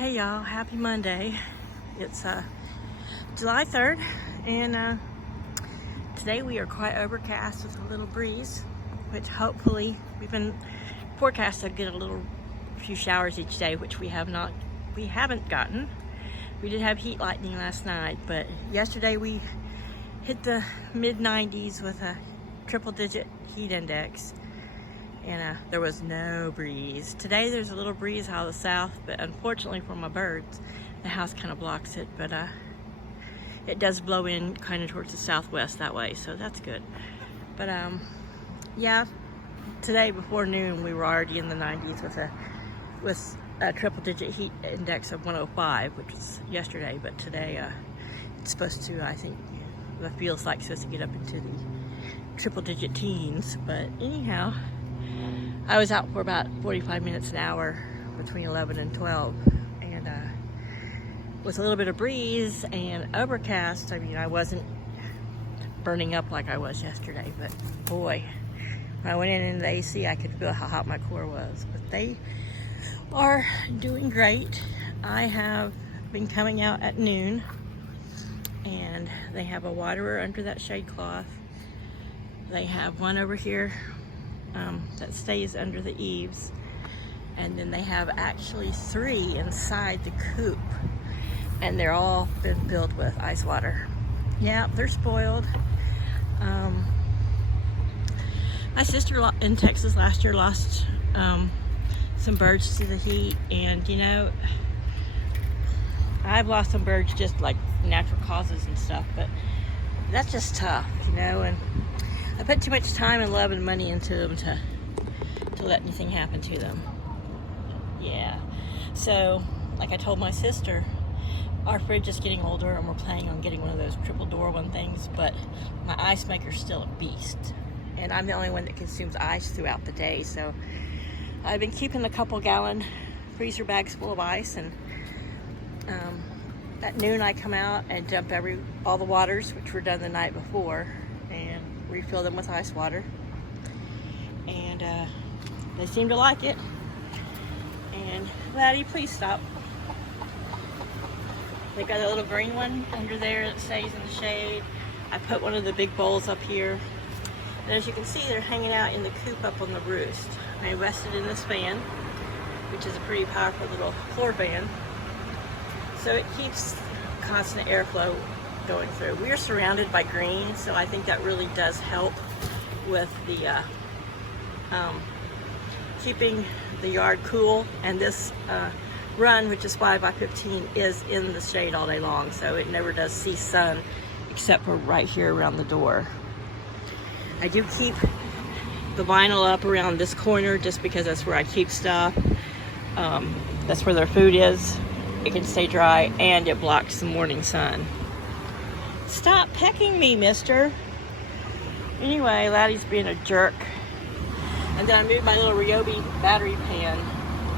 Hey y'all, happy Monday. It's July 3rd and today we are quite overcast with a little breeze, which hopefully we've been forecasted to get a few showers each day, which we haven't gotten. We did have heat lightning last night, but yesterday we hit the mid 90s with a triple-digit heat index. And there was no breeze. Today there's a little breeze out of the south, but unfortunately for my birds, the house kind of blocks it, but it does blow in kind of towards the southwest that way, so that's good. But yeah, today before noon we were already in the 90s with a triple-digit heat index of 105, which was yesterday, but today it's supposed to, I think, it feels like it's supposed to get up into the triple-digit teens, but anyhow, I was out for about 45 minutes an hour between 11 and 12, and with a little bit of breeze and overcast. I mean, I wasn't burning up like I was yesterday, but boy, when I went in the AC, I could feel how hot my core was. But they are doing great. I have been coming out at noon, and they have a waterer under that shade cloth. They have one over here that stays under the eaves, and then they have actually 3 inside the coop, and they're all been filled with ice water. Yeah, they're spoiled. My sister in Texas last year lost some birds to the heat, and you know, I've lost some birds just like natural causes and stuff, but that's just tough, you know, and I put too much time and love and money into them to let anything happen to them. Yeah. So, like I told my sister, our fridge is getting older and we're planning on getting one of those triple door things, but my ice maker's still a beast. And I'm the only one that consumes ice throughout the day, so I've been keeping a couple gallon freezer bags full of ice, and at noon I come out and dump all the waters, which were done the night before, and refill them with ice water, and they seem to like it. And Laddie, please stop. They got a little green one under there that stays in the shade. I put one of the big bowls up here, and as you can see, they're hanging out in the coop up on the roost. I invested in this fan, which is a pretty powerful little floor fan, so it keeps constant airflow going through. We are surrounded by green, so I think that really does help with the keeping the yard cool. And this run, which is 5 by 15, is in the shade all day long, so it never does see sun except for right here around the door. I do keep the vinyl up around this corner just because that's where I keep stuff. That's where their food is. It can stay dry and it blocks the morning sun. Stop pecking me, mister. Anyway, Laddie's being a jerk. And then I moved my little Ryobi battery pan,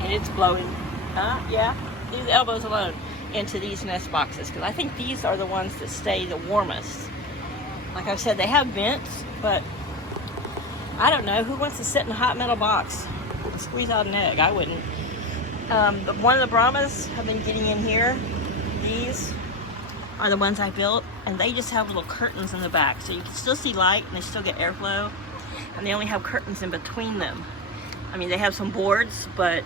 and it's blowing, yeah, these elbows alone, into these nest boxes, because I think these are the ones that stay the warmest. Like I said, they have vents, but I don't know, who wants to sit in a hot metal box and squeeze out an egg? I wouldn't. One of the Brahmas have been getting in here. These are the ones I built, and they just have little curtains in the back, so you can still see light and they still get airflow, and they only have curtains in between them. I mean, they have some boards, but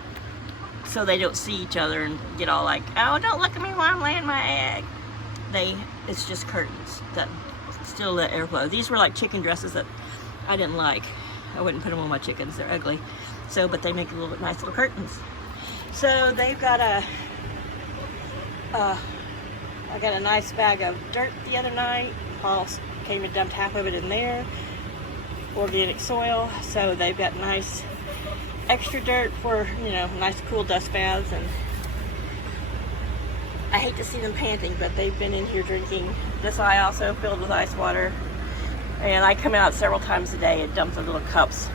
so they don't see each other and get all like, oh, don't look at me while I'm laying my egg. It's just curtains that still let airflow. These were like chicken dresses that I didn't like. I wouldn't put them on my chickens, they're ugly. So, but they make a little bit nice little curtains. So they've got I got a nice bag of dirt the other night. Paul came and dumped half of it in there. Organic soil. So they've got nice extra dirt for, you know, nice cool dust baths. And I hate to see them panting, but they've been in here drinking. This I also filled with ice water. And I come out several times a day and dump the little cups,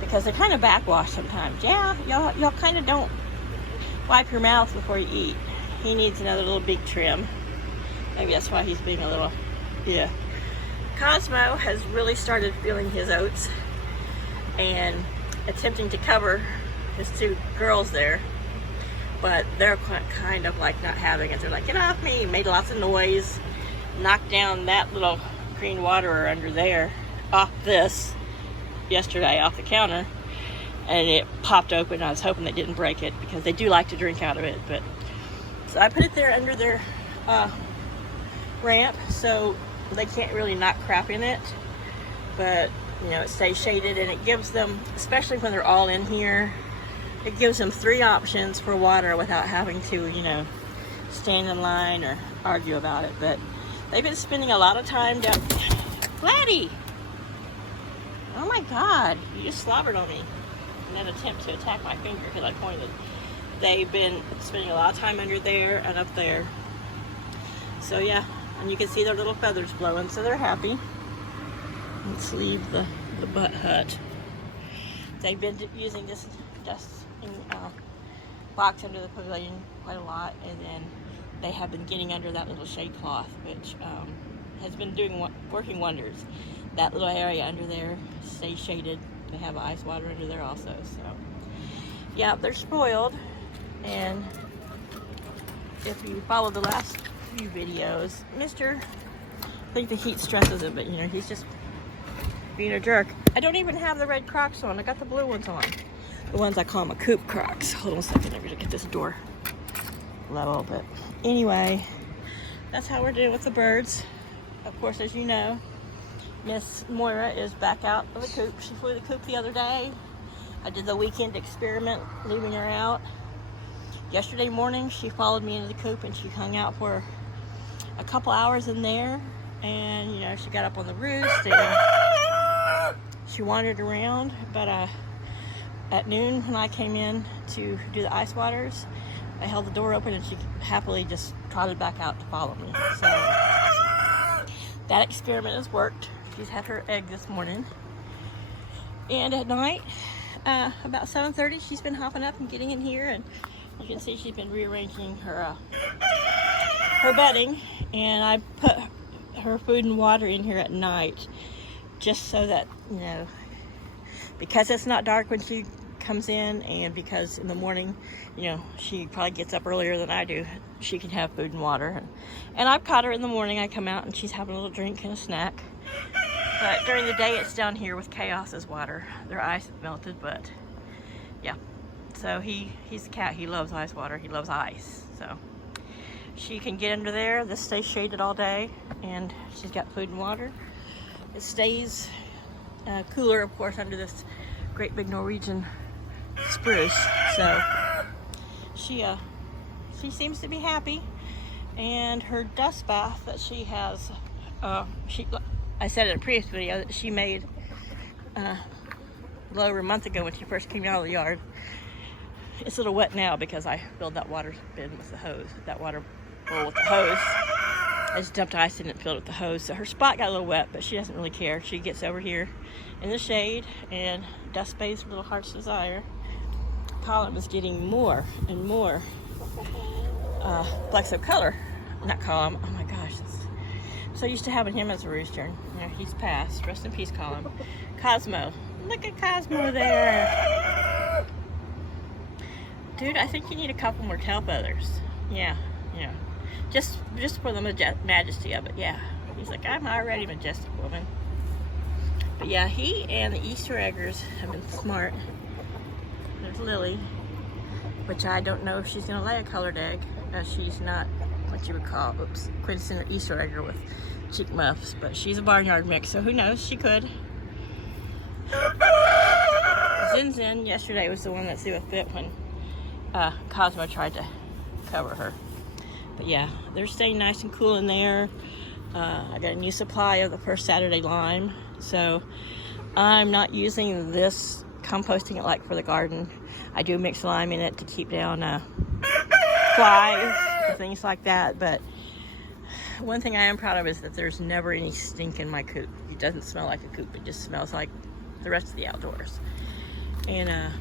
because they're kind of backwash sometimes. Yeah, y'all kind of don't wipe your mouth before you eat. He needs another little big trim. Maybe that's why he's being a little, yeah. Cosmo has really started feeling his oats and attempting to cover his 2 girls there. but they're kind of like not having it. They're like, get off me. Made lots of noise, knocked down that little green waterer under there off this yesterday off the counter, and it popped open. I was hoping they didn't break it because they do like to drink out of it. But so I put it there under their ramp so they can't really knock crap in it, but you know, it stays shaded, and it gives them, especially when they're all in here, it gives them 3 options for water without having to, you know, stand in line or argue about it. But they've been spending a lot of time down. Laddie! Oh my God, you just slobbered on me in an attempt to attack my finger because I pointed. They've been spending a lot of time under there and up there. So yeah, and you can see their little feathers blowing, so they're happy. Let's leave the butt hut. They've been using this dusting box under the pavilion quite a lot, and then they have been getting under that little shade cloth, which has been working wonders. That little area under there stays shaded. They have ice water under there also. So yeah, they're spoiled. And if you follow the last few videos, I think the heat stresses him, but you know, he's just being a jerk. I don't even have the red Crocs on. I got the blue ones on. The ones I call my Coop Crocs. Hold on a second. I'm gonna get this door level. But anyway, that's how we're doing with the birds. Of course, as you know, Miss Moira is back out of the coop. She flew the coop the other day. I did the weekend experiment, leaving her out. Yesterday morning, she followed me into the coop and she hung out for a couple hours in there. And, you know, she got up on the roost and she wandered around. But at noon, when I came in to do the ice waters, I held the door open and she happily just trotted back out to follow me. So that experiment has worked. She's had her egg this morning. And at night, about 7:30, she's been hopping up and getting in here, and you can see she's been rearranging her bedding. And I put her food and water in here at night, just so that, you know, because it's not dark when she comes in, and because in the morning, you know, she probably gets up earlier than I do, she can have food and water. And I've caught her in the morning. I come out and she's having a little drink and a snack. But during the day, it's down here with Chaos's water. Their ice melted, but yeah. So he's a cat. He loves ice water. He loves ice. So she can get under there. This stays shaded all day, and she's got food and water. It stays cooler, of course, under this great big Norwegian spruce. So she seems to be happy. And her dust bath that she has, I said in a previous video that she made a little over a month ago when she first came out of the yard. It's a little wet now because I filled that water bin with the hose, that water bowl with the hose. I just dumped ice in it and filled it with the hose. So her spot got a little wet, but she doesn't really care. She gets over here in the shade and dust bathes her little heart's desire. Colin is getting more and more Flexo color. Not Colin, oh my gosh. I'm so used to having him as a rooster. You know, he's passed. Rest in peace, Colin. Cosmo. Look at Cosmo there. Dude, I think you need a couple more tail feathers. Yeah. Just for the majesty of it, yeah. He's like, I'm already a majestic woman. But yeah, he and the Easter eggers have been smart. There's Lily, which I don't know if she's going to lay a colored egg. She's not what you would call, quintessential Easter egger with cheek muffs, but she's a barnyard mix, so who knows, she could. Zin yesterday was the one that threw a fit when Cosmo tried to cover her. But yeah, they're staying nice and cool in there. I got a new supply of the first Saturday lime, so I'm not using this, composting it like for the garden. I do mix lime in it to keep down flies and things like that, but one thing I am proud of is that there's never any stink in my coop. It doesn't smell like a coop, it just smells like the rest of the outdoors. And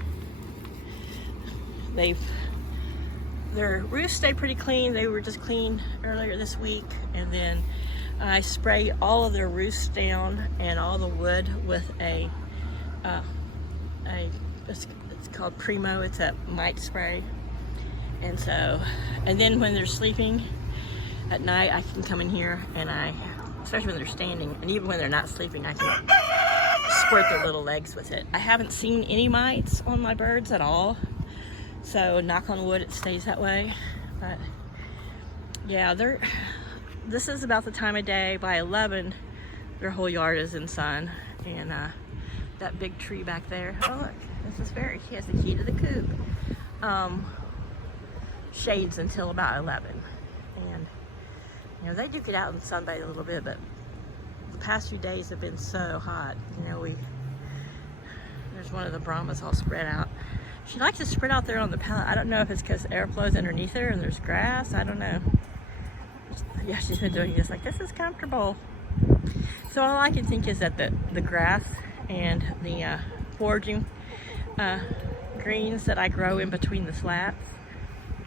their roofs stay pretty clean. They were just clean earlier this week, and then I spray all of their roofs down and all the wood with it's called Primo. It's a mite spray, And so, and then when they're sleeping at night, I can come in here and especially when they're standing, and even when they're not sleeping, I can squirt their little legs with it. I haven't seen any mites on my birds at all, so knock on wood, it stays that way. But yeah, this is about the time of day. By 11, their whole yard is in sun. And that big tree back there, oh look, this is Fairy. She has the key to the coop. Shades until about 11. And you know, they do get out and sunbathe a little bit, but the past few days have been so hot. You know, there's one of the Brahmas all spread out. She likes to spread out there on the pallet. I don't know if it's because air flows underneath her and there's grass. I don't know. Yeah, she's been doing this like, this is comfortable. So all I can think is that the grass and the foraging greens that I grow in between the slats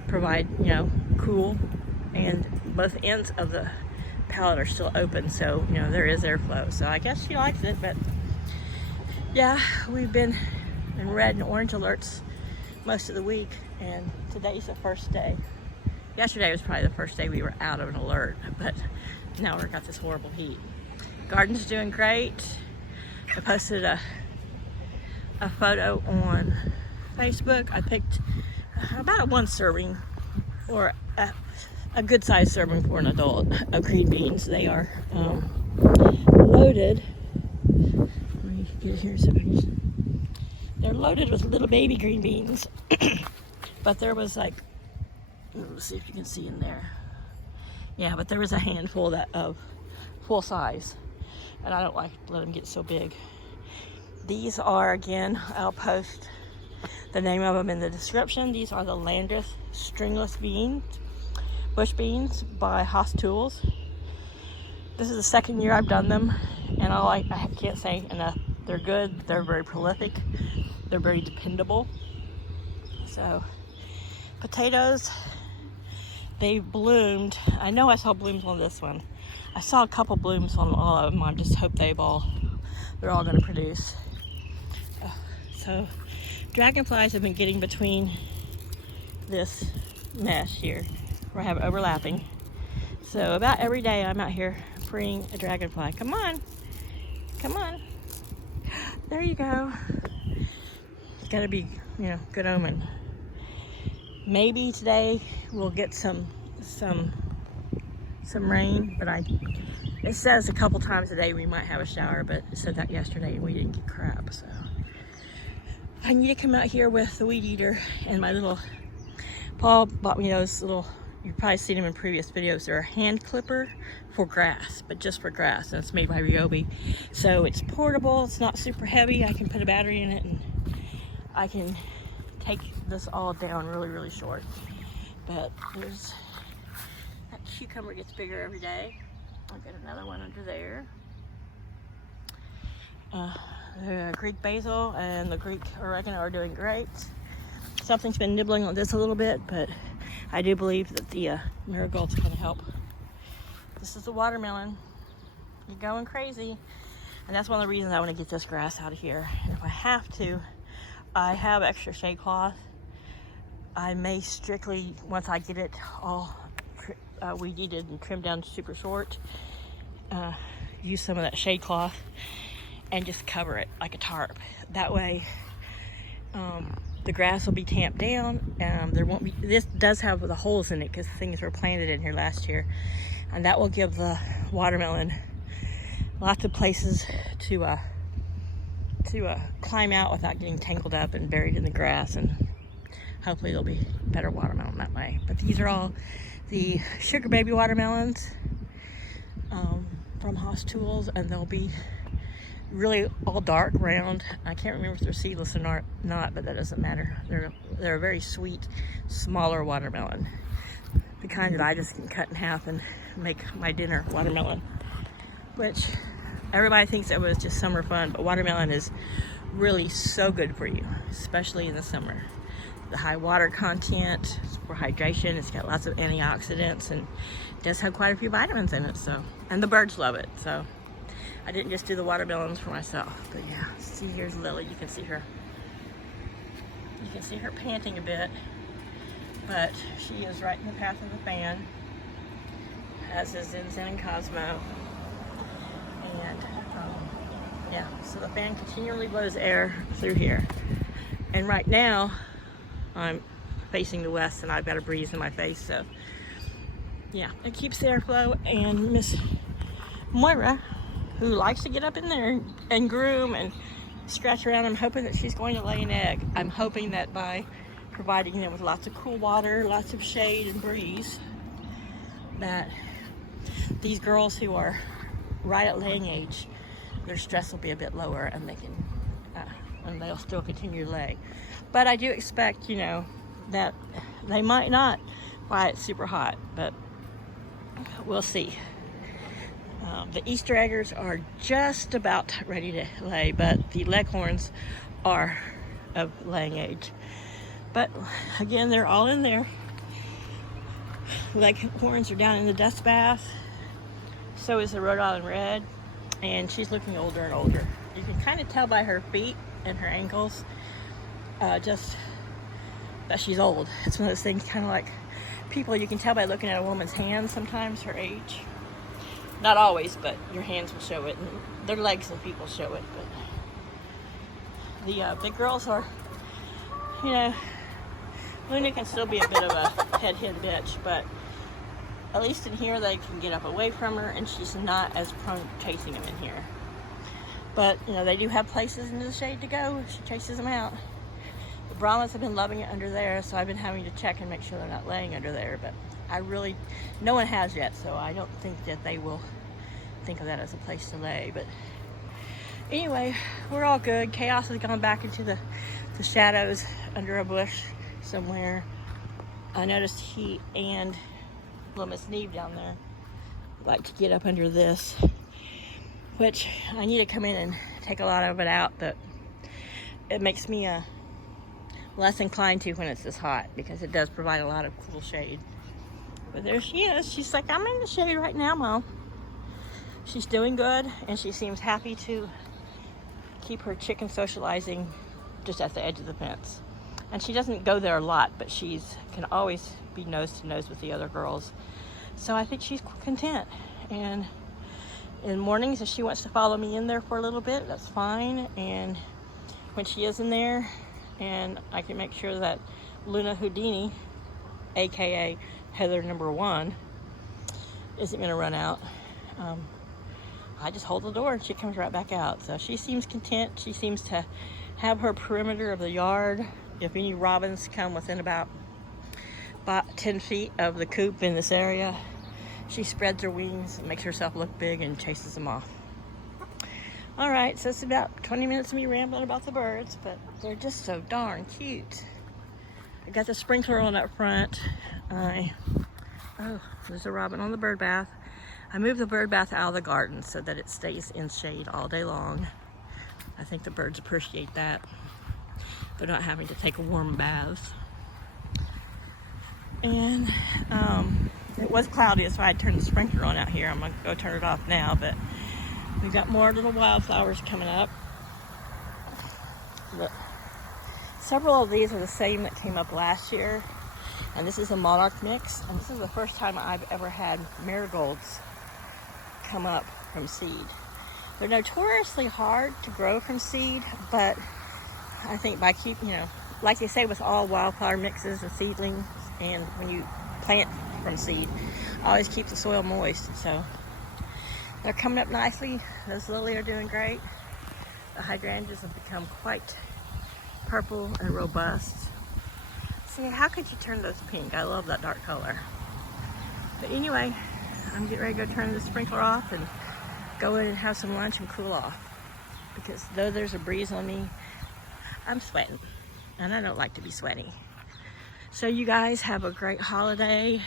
provide, you know, cool, and both ends of the pallet are still open, so you know there is airflow. So I guess she likes it. But yeah, we've been in red and orange alerts most of the week, and today's the first day. Yesterday was probably the first day we were out of an alert, but now we've got this horrible heat. Garden's doing great. I posted a photo on Facebook. I picked about one serving, or a good sized serving for an adult, of green beans. They are loaded. Let me get here. They're loaded with little baby green beans. But there was like, let's see if you can see in there. Yeah, but there was a handful of full size, and I don't like to let them get so big. These are, again, I'll post the name of them in the description. These are the Landis stringless beans, bush beans by Haas Tools. This is the second year I've done them, and I can't say enough. They're good, they're very prolific, they're very dependable. So, potatoes, they bloomed. I know I saw blooms on this one. I saw a couple blooms on all of them. I just hope they're all going to produce. So dragonflies have been getting between this mesh here where I have overlapping. So about every day I'm out here freeing a dragonfly. Come on, come on. There you go. It's gotta be, you know, good omen. Maybe today we'll get some rain, but it says a couple times a day we might have a shower, but it said that yesterday and we didn't get crap. So I need to come out here with the weed eater and my little, Paul bought me those little, you've probably seen them in previous videos. They're a hand clipper for grass, but just for grass, and it's made by Ryobi. So it's portable, it's not super heavy. I can put a battery in it and I can take this all down really, really short. But that cucumber gets bigger every day. I'll get another one under there. The Greek basil and the Greek oregano are doing great. Something's been nibbling on this a little bit, but I do believe that the marigold's going to help. This is the watermelon. You're going crazy. And that's one of the reasons I want to get this grass out of here. And if I have to, I have extra shade cloth. I may strictly, once I get it all weed eated and trimmed down super short, use some of that shade cloth and just cover it like a tarp. That way the grass will be tamped down. There won't be, this does have the holes in it because things were planted in here last year, and that will give the watermelon lots of places to climb out without getting tangled up and buried in the grass, and hopefully there'll be better watermelon that way. But these are all the sugar baby watermelons from Haas Tools, and they'll be really all dark, round. I can't remember if they're seedless or not, but that doesn't matter. They're a very sweet, smaller watermelon. The kind that I just can cut in half and make my dinner watermelon. Which everybody thinks it was just summer fun, but watermelon is really so good for you, especially in the summer. The high water content for hydration. It's got lots of antioxidants and it does have quite a few vitamins in it. So, and the birds love it. So I didn't just do the watermelons for myself, but yeah. See, here's Lily. You can see her panting a bit. but she is right in the path of the fan, as is Zinnia and Cosmo. And yeah, so the fan continually blows air through here. And right now, I'm facing the west and I've got a breeze in my face, so yeah, it keeps the airflow. And Miss Moira, who likes to get up in there and groom and scratch around, I'm hoping that she's going to lay an egg. I'm hoping that by providing them with lots of cool water, lots of shade and breeze, that these girls who are right at laying age, their stress will be a bit lower and they can, and they'll still continue to lay. But I do expect, you know, that they might not fly it super hot, but we'll see. The Easter eggers are just about ready to lay, but the Leghorns are of laying age. But again, they're all in there. Leghorns are down in the dust bath. So is the Rhode Island Red, and she's looking older and older. You can kind of tell by her feet and her ankles, just that she's old. It's one of those things, kind of like people, you can tell by looking at a woman's hands sometimes her age. Not always, but your hands will show it, and their legs and feet will show it. But the big girls are, you know, Luna can still be a bit of a head-hid bitch, but at least in here they can get up away from her, and she's not as prone to chasing them in here. But, you know, they do have places into the shade to go if she chases them out. The Brahmas have been loving it under there, so I've been having to check and make sure they're not laying under there. But no one has yet, so I don't think that they will think of that as a place to lay. But anyway, we're all good. Chaos has gone back into the shadows under a bush somewhere. I noticed he and little Miss Niamh down there like to get up under this, which I need to come in and take a lot of it out, but it makes me less inclined to when it's this hot, because it does provide a lot of cool shade. But there she is. She's like, I'm in the shade right now, Mom. She's doing good, and she seems happy to keep her chicken socializing just at the edge of the fence. And she doesn't go there a lot, but can always be nose to nose with the other girls. So I think she's content. And in mornings, if she wants to follow me in there for a little bit, that's fine. And when she is in there, and I can make sure that Luna Houdini, aka Heather #1, isn't going to run out, I just hold the door and she comes right back out. So she seems content. She seems to have her perimeter of the yard. If any robins come within about 10 feet of the coop in this area, she spreads her wings and makes herself look big and chases them off. All right, so it's about 20 minutes of me rambling about the birds, but they're just so darn cute. I got the sprinkler on up front. Oh, there's a robin on the bird bath. I moved the bird bath out of the garden so that it stays in shade all day long. I think the birds appreciate that. They're not having to take a warm bath. And it was cloudy, so I had turned the sprinkler on out here. I'm gonna go turn it off now, but we've got more little wildflowers coming up. Look. Several of these are the same that came up last year, and this is a monarch mix, and this is the first time I've ever had marigolds come up from seed. They're notoriously hard to grow from seed, but I think by like they say with all wildflower mixes and seedlings, and when you plant from seed, always keep the soil moist. So they're coming up nicely. Those lily are doing great. The hydrangeas have become quite purple and robust. See, how could you turn those pink? I love that dark color. But anyway, I'm getting ready to go turn the sprinkler off and go in and have some lunch and cool off. Because though there's a breeze on me, I'm sweating. And I don't like to be sweaty. So you guys have a great holiday.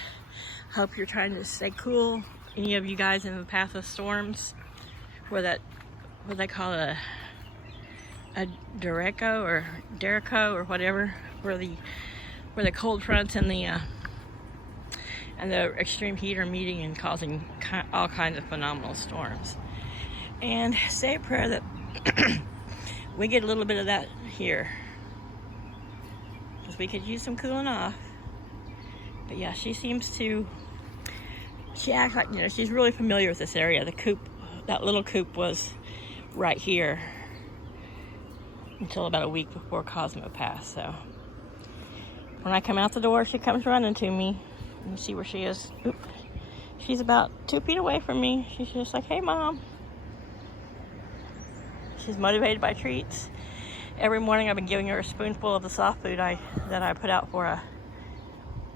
Hope you're trying to stay cool. Any of you guys in the path of storms, what they call a Derecho or whatever, where the cold fronts and the extreme heat are meeting and causing all kinds of phenomenal storms. And say a prayer that we get a little bit of that here, because we could use some cooling off. But yeah, she seems to, she acts like, you know, she's really familiar with this area. The coop, that little coop was right here until about a week before Cosmo passed. So when I come out the door, she comes running to me. You see where she is. Oop. She's about 2 feet away from me. She's just like, hey, Mom. She's motivated by treats. Every morning I've been giving her a spoonful of the soft food that I put out for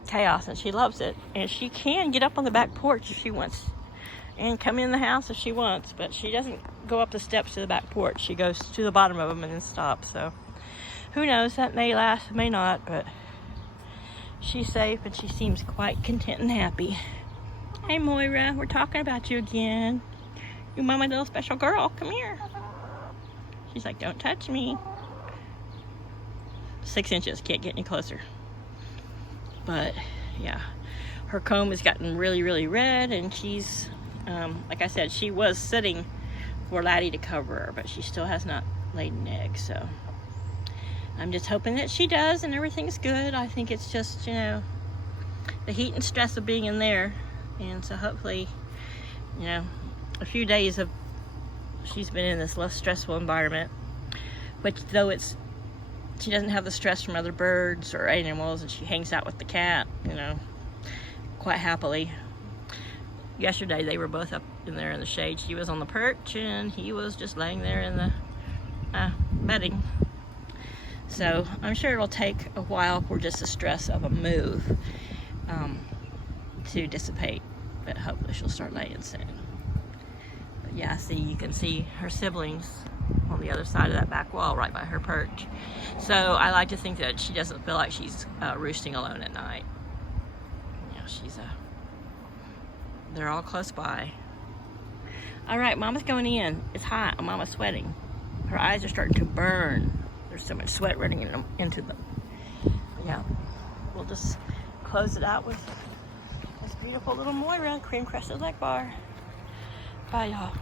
Chaos, and she loves it. And she can get up on the back porch if she wants and come in the house if she wants, but she doesn't go up the steps to the back porch. She goes to the bottom of them and then stops. So who knows, that may last, may not, but she's safe and she seems quite content and happy. Hey, Moira, we're talking about you again. You mama little special girl, come here. She's like, don't touch me. 6 inches, can't get any closer. But yeah, her comb has gotten really, really red, and she's, like I said, she was sitting for Laddie to cover her, but she still has not laid an egg. So I'm just hoping that she does and everything's good. I think it's just, you know, the heat and stress of being in there. And so hopefully, you know, a few days of she's been in this less stressful environment, which though she doesn't have the stress from other birds or animals, and she hangs out with the cat, you know, quite happily. Yesterday they were both up in there in the shade. She was on the perch and he was just laying there in the bedding. So I'm sure it'll take a while for just the stress of a move to dissipate, but hopefully she'll start laying soon. But yeah, see, you can see her siblings on the other side of that back wall right by her perch. So I like to think that she doesn't feel like she's roosting alone at night. You know, they're all close by. All right, Mama's going in. It's hot. Mama's sweating. Her eyes are starting to burn. There's so much sweat running into them. But yeah, we'll just close it out with this beautiful little Moira, cream crested Legbar. Bye, y'all.